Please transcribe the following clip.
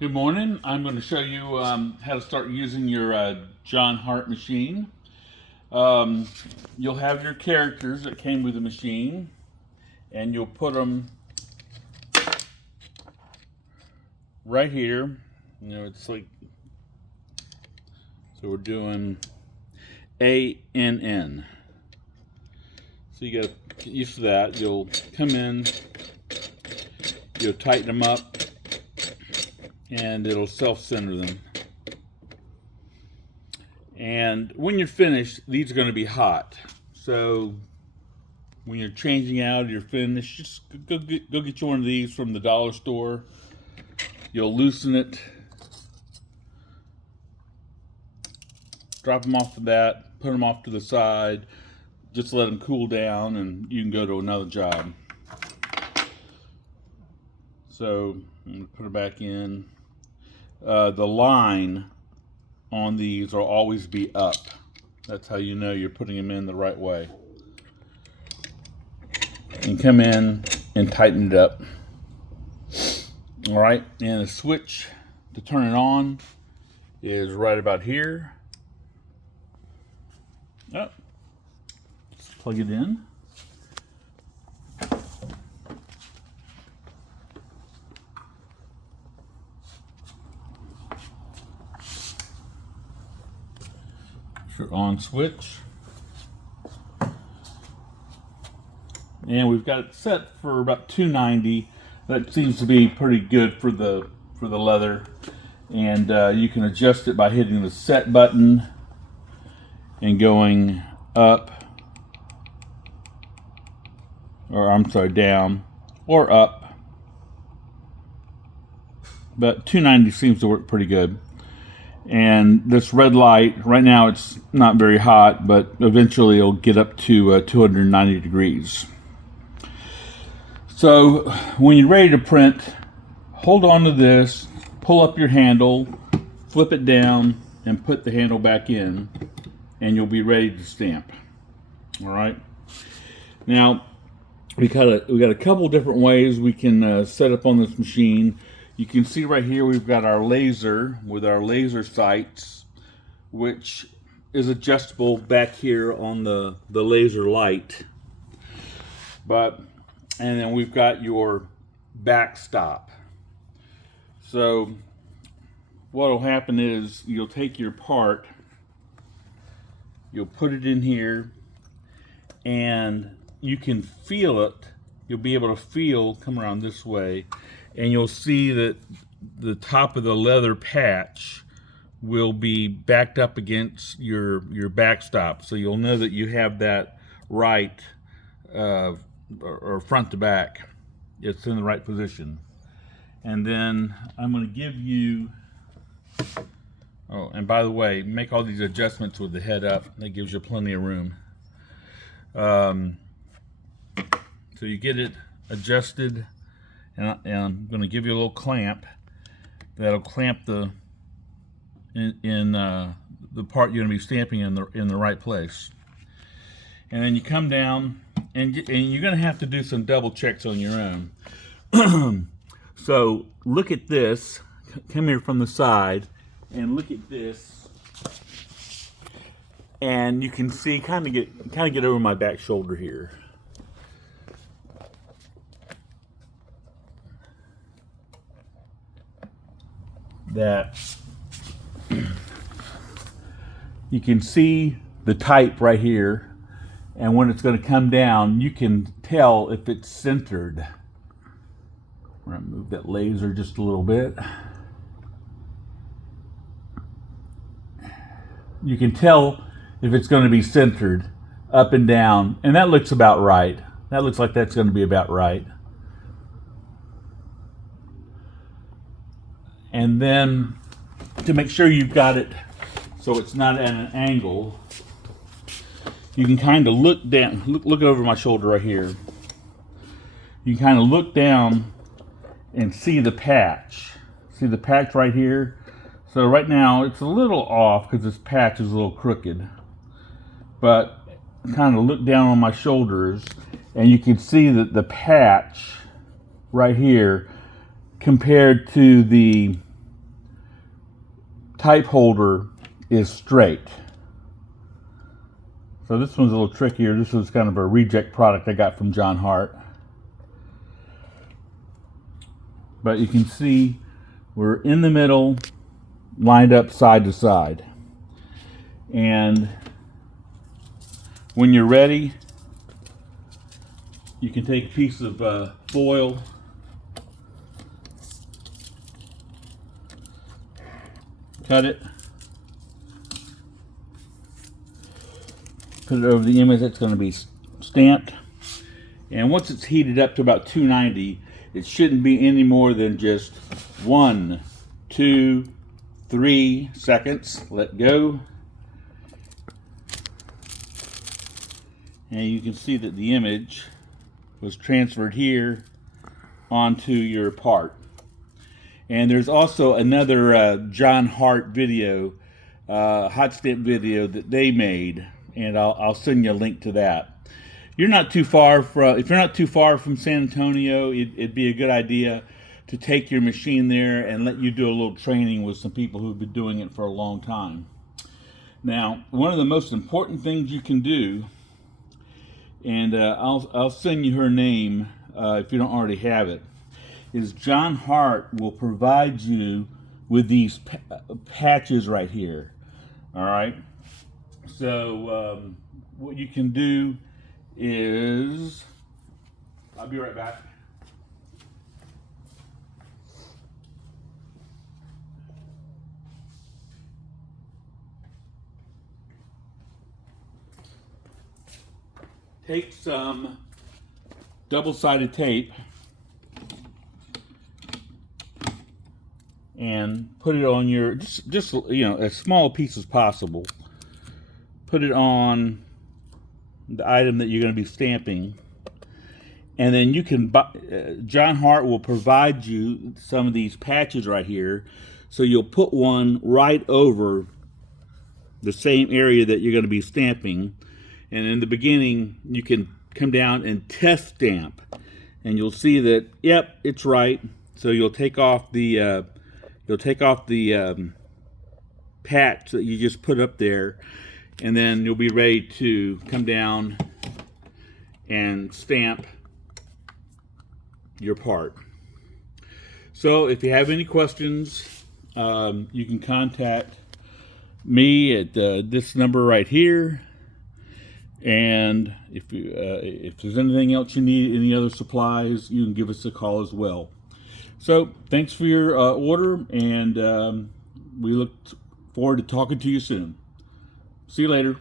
Good morning. I'm going to show you how to start using your Jon Hart machine. Um, you'll have your characters that came with the machine, and you'll put them right here. It's like, so we're doing ANN. So you got to get used to that. You'll come in, you'll tighten them up, and it'll self-center them. And when you're finished, these are going to be hot. So when you're changing out, you're finished, just go get you one of these from the dollar store. You'll loosen it, drop them off the bat, put them off to the side, just let them cool down, and you can go to another job. So I'm going to put it back in. The line on these will always be up. That's how you know you're putting them in the right way. And come in and tighten it up. All right, and the switch to turn it on is right about here. Oh, just plug it in. Your on switch, and we've got it set for about 290. That seems to be pretty good for the leather, and you can adjust it by hitting the set button and going up, or I'm sorry, down or up. But 290 seems to work pretty good. And this red light, right now it's not very hot, but eventually it'll get up to 290 degrees. So when you're ready to print, hold on to this, pull up your handle, flip it down, and put the handle back in, and you'll be ready to stamp. All right. Now we got a couple different ways we can set up on this machine. You can see right here we've got our laser with our laser sights, which is adjustable back here on the laser light. And then we've got your backstop. So what will happen is you'll take your part, you'll put it in here, and you can feel it. You'll be able to feel, come around this way, and you'll see that the top of the leather patch will be backed up against your backstop. So you'll know that you have that right, or front to back. It's in the right position. And then I'm going to give you, oh, and by the way, make all these adjustments with the head up. That gives you plenty of room. So you get it adjusted, and I'm going to give you a little clamp that'll clamp the part you're going to be stamping in the right place. And then you come down, and you're going to have to do some double checks on your own. So look at this. Come here from the side and look at this, and you can see kind of get over my back shoulder here. That you can see the type right here, and when it's going to come down, you can tell if it's centered. I'm going to move that laser just a little bit. You can tell if it's going to be centered up and down, and that looks about right. That looks like that's going to be about right. And then to make sure you've got it so it's not at an angle, you can kind of look down, look over my shoulder right here. You can kind of look down and see the patch. See the patch right here? So right now it's a little off because this patch is a little crooked. But kind of look down on my shoulders and you can see that the patch right here compared to the type holder is straight. So this one's a little trickier. This was kind of a reject product I got from Jon Hart. But you can see we're in the middle, lined up side to side. And when you're ready, you can take a piece of foil, cut it, put it over the image that's going to be stamped, and once it's heated up to about 290, it shouldn't be any more than just 1, 2, 3 seconds. Let go. And you can see that the image was transferred here onto your part. And there's also another Jon Hart video, hot stamp video that they made, and I'll send you a link to that. You're not too far from, if you're not too far from San Antonio, it'd be a good idea to take your machine there and let you do a little training with some people who've been doing it for a long time. Now, one of the most important things you can do, and I'll send you her name if you don't already have it, is Jon Hart will provide you with these patches right here. All right. So what you can do is, I'll be right back. Take some double-sided tape and put it on your, just you know, as small a piece as possible. Put it on the item that you're going to be stamping, and then you can buy, Jon Hart will provide you some of these patches right here, so you'll put one right over the same area that you're going to be stamping. And in the beginning, you can come down and test stamp, and you'll see that, yep, it's right. So you'll take off the patch that you just put up there, and then you'll be ready to come down and stamp your part. So if you have any questions, you can contact me at this number right here. And if there's anything else you need, any other supplies, you can give us a call as well. So thanks for your order, and we look forward to talking to you soon. See you later.